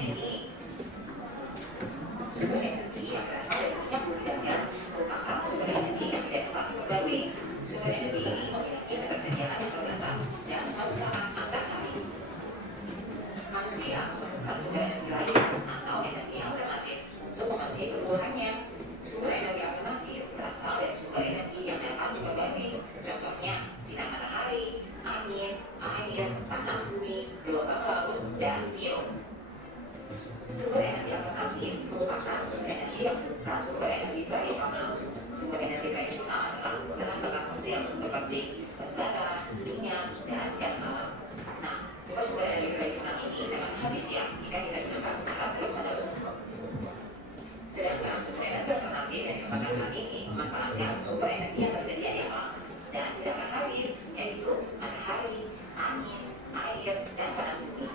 ini. Sumber energi yang berasal dari minyak bumi dan gas merupakan sumber energi yang tidak dapat diperbarui. Sumber energi ini memiliki ketersediaan yang terbatas dan suatu saat akan habis. Manusia memerlukan sumber energi lain atau energi alternatif untuk memenuhi kebutuhannya. Sumber energi alternatif berasal dari sumber energi yang dapat diperbarui. Contohnya sinar matahari, angin, air, panas bumi, gelombang laut, dan biom. Sumber energi alternatif merupakan sumber energi yang bukan sumber energi tradisional. Sumber energi tradisional adalah bahan bakar fosil seperti batu, minyak, dan gas alam. Nah, sumber energi tradisional ini memang habis ya jika tidak digunakan secara terus-menerus. Sedangkan sumber energi alternatif yang dikembangkan saat ini memanfaatkan sumber energi yang tersedia di alam dan tidak akan habis, yaitu matahari, angin, air, dan panas bumi.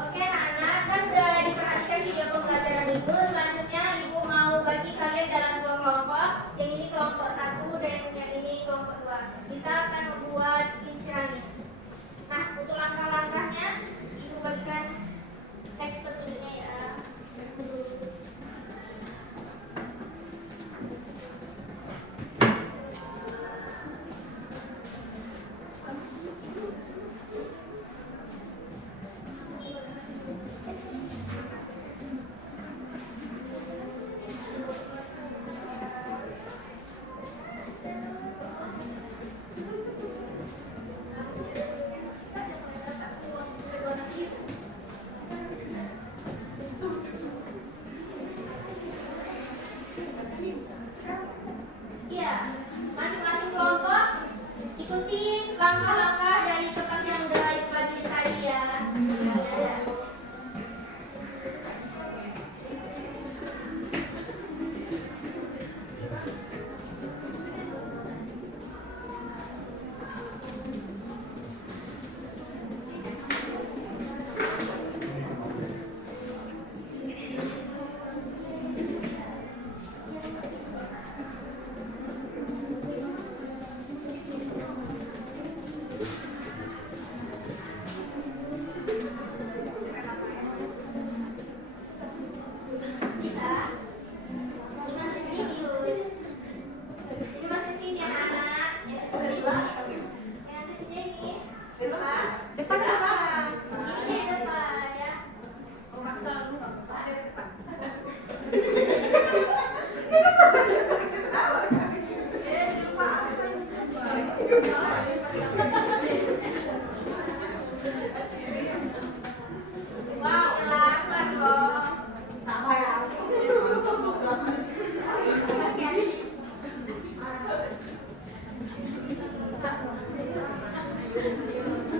Oke anak-anak, kan sudah diperhatikan video pembelajaran itu. Selanjutnya ibu mau bagi kalian dalam dua kelompok. Yang ini kelompok 1 dan yang ini kelompok 2. Kita akan membuat kincirangin. Nah, untuk langkah-langkahnya ibu bagikan teks petunjuknya ya. Iya, masing-masing kelompok ikuti langkah-langkah dari kertas yang udah ibu bagi tadi ya.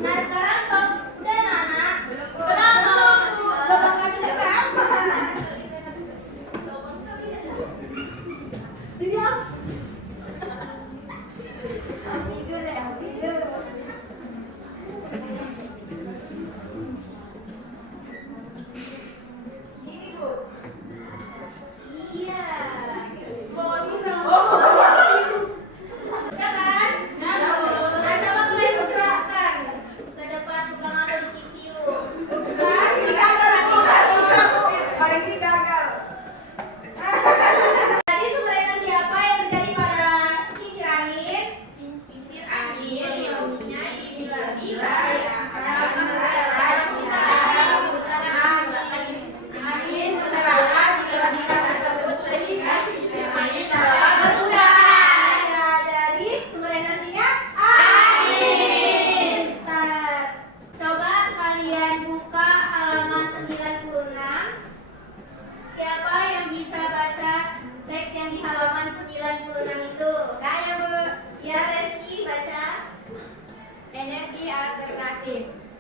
Nah sekarang coba anak-anak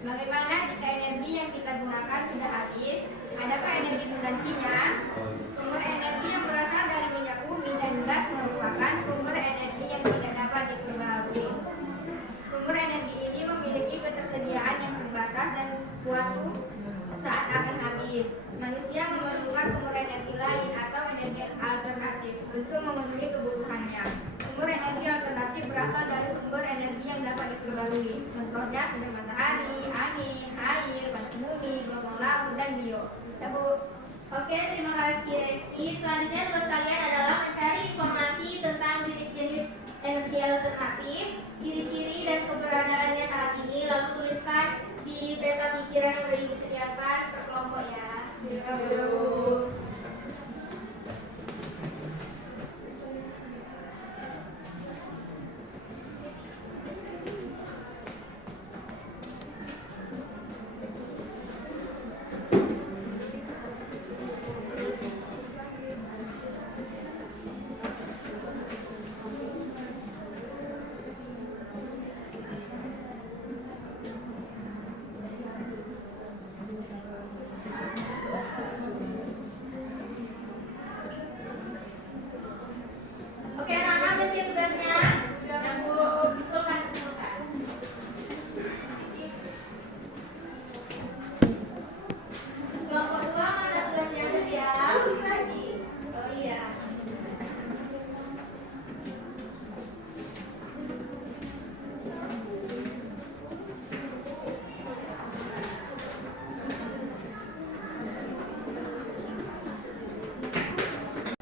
Bagaimana jika energi yang kita gunakan sudah habis? Adakah energi penggantinya? Sumber energi yang berasal dari minyak bumi dan gas merupakan sumber energi yang tidak dapat diperbarui. Sumber energi ini memiliki ketersediaan yang terbatas dan suatu saat akan habis. Manusia memerlukan sumber energi lain atau energi alternatif untuk memenuhi kebutuhannya. Sumber energi alternatif berasal dari sumber energi yang dapat diperbarui. Contohnya sinar matahari, peta pikiran yang udah disediakan per kelompok ya. Oke anak-anak, udah siap tugasnya? Sudah Bu. Kumpulkan. Kelompok 2 mana tugasnya? Udah siap? Oh iya.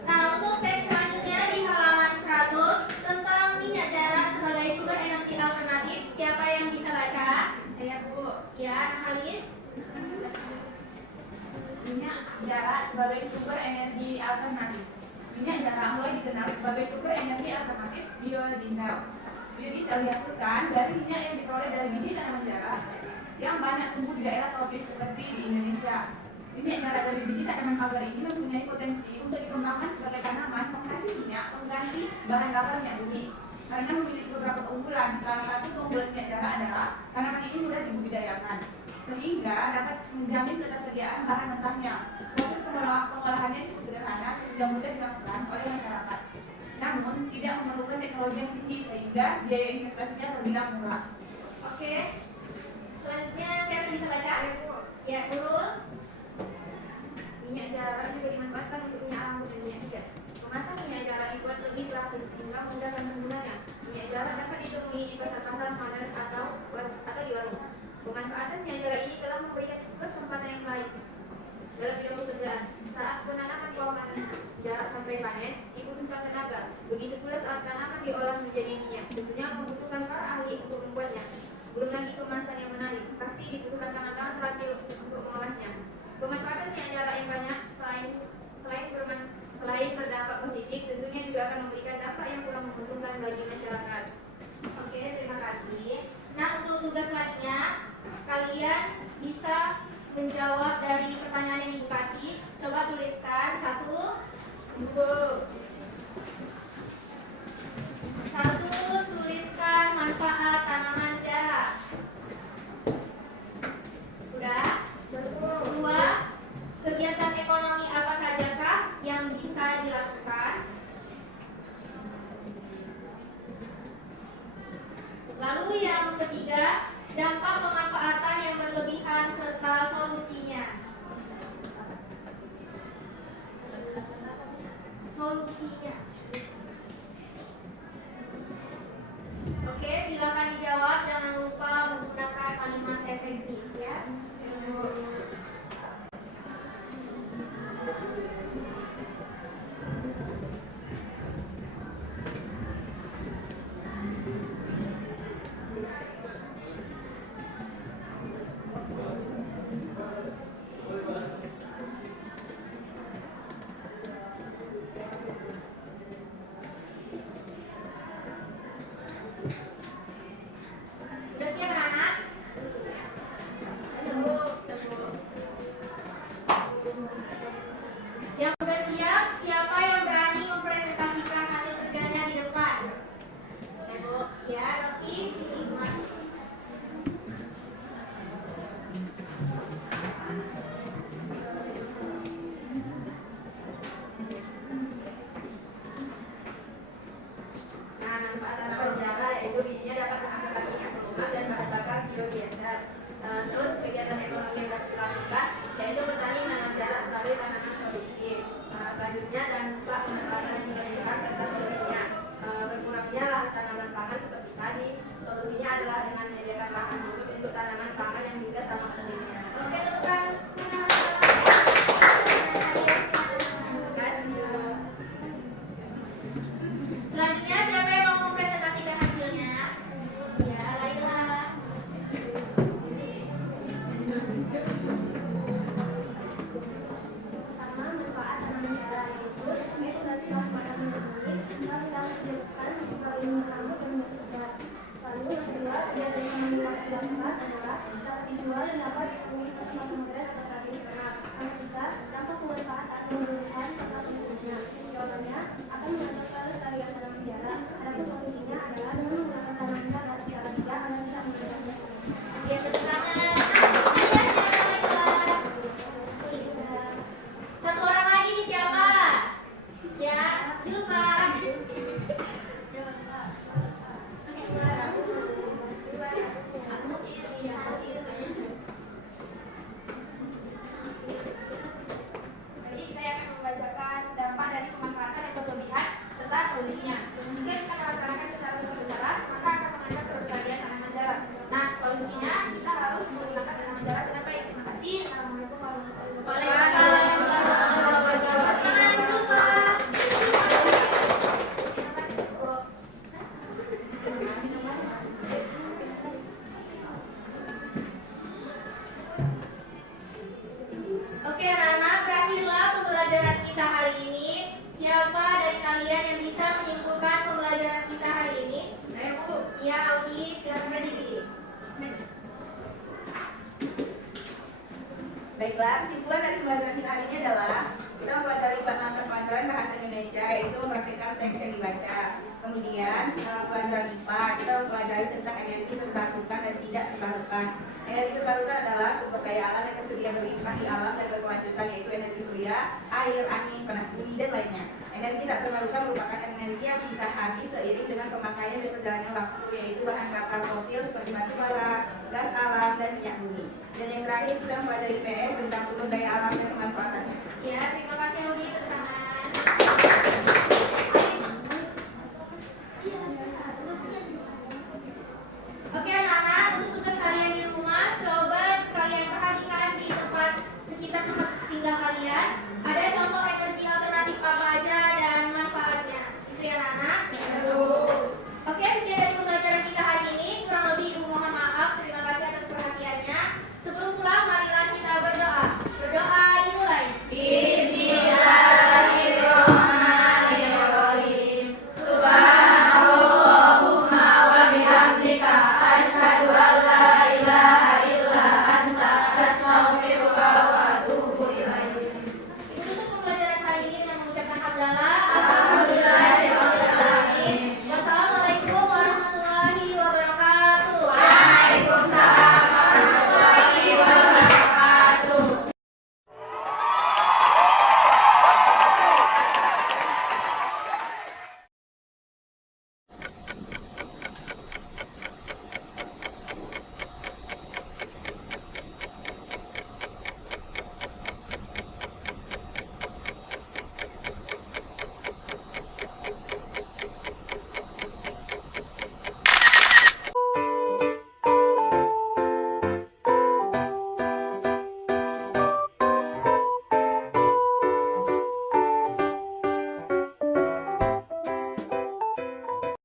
Nah, untuk teks selanjutnya di halaman 100 tentang minyak jarak sebagai sumber energi alternatif. Siapa yang bisa baca? Saya Bu. Ya, anak Halis. Minyak jarak sebagai sumber energi alternatif. Minyak jarak mulai dikenal sebagai sumber energi alternatif biodiesel. Biodiesel dihasilkan dari minyak yang diperoleh dari biji tanaman jarak yang banyak tumbuh di daerah tropis seperti di Indonesia. Minyak jarak dari biji tanaman agar ini mempunyai potensi untuk dikembangkan sebagai tanaman penghasil minyak pengganti bahan bakar minyak bumi karena memiliki beberapa keunggulan. Salah satu keunggulan minyak jarak adalah tanaman ini mudah dibudidayakan sehingga dapat menjamin ketersediaan bahan mentahnya. Proses pengolahannya cukup sederhana sehingga mudah dilakukan oleh masyarakat. Namun tidak memerlukan teknologi yang tinggi sehingga biaya investasinya terbilang murah. Oke. Selanjutnya siapa yang bisa baca? Ya, Nurul. Minyak jarak juga dimanfaatkan untuk minyak alam dan minyak gas. Memasak minyak jarak dibuat lebih praktis sehingga memudahkan penggunanya. Minyak jarak dapat ditemui di pasar-pasar modern atau di warung. Pemanfaatan minyak jarak ini telah memberikan kesempatan yang baik dalam bidang pekerjaan. Saat penanaman pohon jarak sampai panen dibutuhkan tenaga. Begitu pula saat tanaman diolah menjadi minyak, tentunya membutuhkan para ahli untuk membuatnya. Belum lagi kemasan yang menarik, pasti dibutuhkan tangan-tangan terampil untuk mengemasnya. Pemanfaatan minyak jarak yang banyak selain berdampak positif, tentunya juga akan memberikan dampak yang kurang menguntungkan bagi masyarakat. Oke, terima kasih. Nah, untuk tugas selanjutnya kalian bisa menjawab dari pertanyaan yang Ibu kasih. Coba tuliskan satu tuliskan manfaat tanaman jarak. Udah? Dua, kegiatan ekonomi apa sajakah yang bisa dilakukan? Lalu yang ketiga, dampak pemanfaatan yang berlebihan serta solusinya. Solusi Baiklah, kesimpulan dari pembelajaran kita hari ini adalah kita mempelajari pelajaran bahasa Indonesia, yaitu mempraktikkan teks yang dibaca. Kemudian pelajaran IPA, kita mempelajari tentang energi terbarukan dan tidak terbarukan. Energi terbarukan adalah sumber daya alam yang tersedia berlimpah di alam dan berkelanjutan, yaitu energi surya, air, angin, panas bumi, dan lainnya. Energi tak terbarukan merupakan energi yang bisa habis seiring dengan pemakaian dan perjalanan waktu, yaitu bahan bakar fosil seperti batu bara, gas alam, dan minyak bumi. Dan yang terakhir kita mempelajari PS,